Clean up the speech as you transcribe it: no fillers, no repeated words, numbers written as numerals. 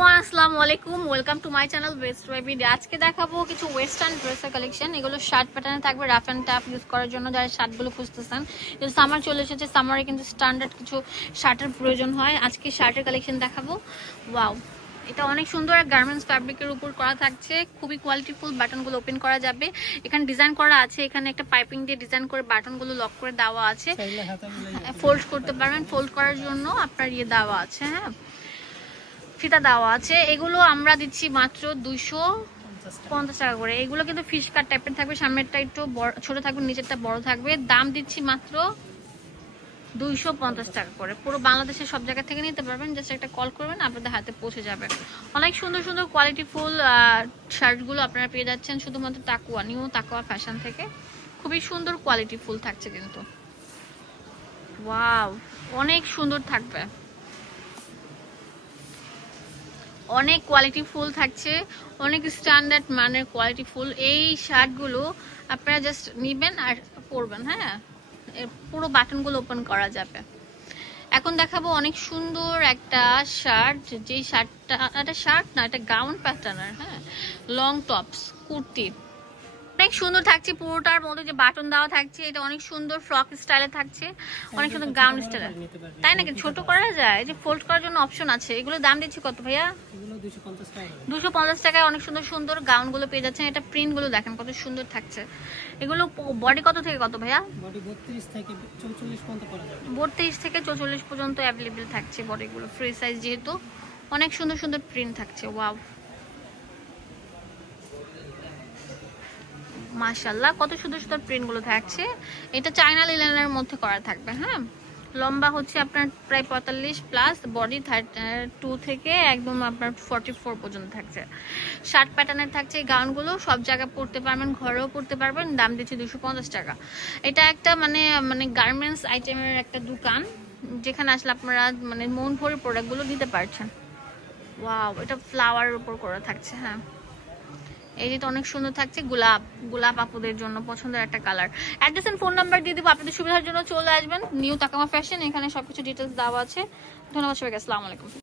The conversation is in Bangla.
এভরিওয়ান, আসসালামু আলাইকুম। Welcome to my channel West wavy. আজকে দেখাবো কিছু ওয়েস্টার্ন ড্রেসের কালেকশন। এগুলো শার্ট প্যাটার্নে থাকবে, রাফ অ্যান্ড টাফ ইউজ করার জন্য যারা শার্টগুলো খুঁজতেছেন। কিন্তু সামার চলে এসেছে, সামারে কিন্তু স্ট্যান্ডার্ড কিছু শার্টের প্রয়োজন হয়। আজকে শার্টের কালেকশন দেখাবো। ওয়াও, এটা অনেক সুন্দর গার্মেন্টস ফ্যাব্রিকের উপর করা থাকছে, খুবই কোয়ালিটিফুল। বাটনগুলো ওপেন করা যাবে, এখানে ডিজাইন করা আছে, এখানে একটা পাইপিং দিয়ে ডিজাইন করে বাটনগুলো লক করে দেওয়া আছে। ফোল্ড করতে পারবেন, ফোল্ড করার জন্য আপনার ইয়ে দেওয়া আছে, হ্যাঁ ফিতা দেওয়া আছে। এগুলো আমরা দিচ্ছি মাত্র 250 টাকা করে। এগুলো কিন্তু ফিশ কাট টাইপের থাকবে, সামনেরটা একটু ছোট থাকবে, নিচেরটা বড় থাকবে। দাম দিচ্ছি মাত্র 250 টাকা করে। পুরো বাংলাদেশের সব জায়গা থেকে নিতে পারবেন, জাস্ট একটা কল করবেন, আপনাদের হাতে পৌঁছে যাবে। অনেক সুন্দর সুন্দর কোয়ালিটিফুল শার্টগুলো আপনারা পেয়ে যাচ্ছেন শুধুমাত্র তাকুয়া, নিউ তাকুয়া ফ্যাশন থেকে। খুবই সুন্দর কোয়ালিটিফুল থাকছে কিন্তু। ওয়াও, অনেক সুন্দর থাকবে, অনেক কোয়ালিটি ফুল থাকছে, অনেক স্ট্যান্ডার্ড মানের কোয়ালিটি ফুল। এই শার্টগুলো আপনারা জাস্ট নিবেন আর পরবেন, হ্যাঁ পুরো বাটনগুলো ওপেন করা যাবে। এখন দেখাবো অনেক সুন্দর একটা শার্ট, যেই শার্টটা একটা শার্ট না, এটা গাউন প্যাটার্নের, হ্যাঁ লং টপস কুর্তি, অনেক সুন্দর থাকছে। পুরোটার মধ্যে যে বাটন দেওয়া থাকছে, এটা অনেক সুন্দর ফ্রক স্টাইলে থাকছে, অনেক সুন্দর গাউন স্টাইলে। তাই নাকি? ছোট করা যায়, যে ফোল্ড করার জন্য অপশন আছে। এগুলো দাম দিচ্ছি কত ভাইয়া? 250 টাকায় অনেক সুন্দর সুন্দর গাউন গুলো পেয়ে যাচ্ছেন। এটা প্রিন্ট গুলো দেখেন কত সুন্দর থাকছে। এগুলো বডি কত থেকে কত ভাইয়া? 32 থেকে 44 পর্যন্ত অ্যাভেলেবেল থাকছে বডিগুলো, ফ্রি সাইজ যেহেতু। অনেক সুন্দর সুন্দর প্রিন্ট থাকছে। ওয়াও, মাশাআল্লাহ কত সুন্দর সুন্দর প্রিন্ট গুলো থাকছে। এটা চায়না লিনেনের মধ্যে করা থাকবে, হ্যাঁ লম্বা হচ্ছে আপনার প্রায় 45 প্লাস, বডি 32 থেকে একদম আপনার 44 পর্যন্ত থাকছে। শার্ট প্যাটার্নের থাকছে এই গাউনগুলো, সব জায়গায় পরতে পারবেন, ঘরেও পরতে পারবেন। দাম দিচ্ছে 250 টাকা। এটা একটা মানে গার্মেন্টস আইটেমের একটা দোকান, যেখানে আসলে আপনারা মানে মন ভরে প্রোডাক্টগুলো নিতে পারছেন। ওয়াও, এটা ফ্লাওয়ারের উপর করা থাকছে, হ্যাঁ এই যেটা অনেক সুন্দর থাকছে। গোলাপ আপুদের জন্য পছন্দের একটা colour. Address and phone number দিয়ে দিব, আপনাদের সুবিধার জন্য চলে আসবেন নিউ তাকামা ফ্যাশন। এখানে সবকিছু ডিটেলস দেওয়া আছে। ধন্যবাদ সবাইকে, আসসালামু আলাইকুম।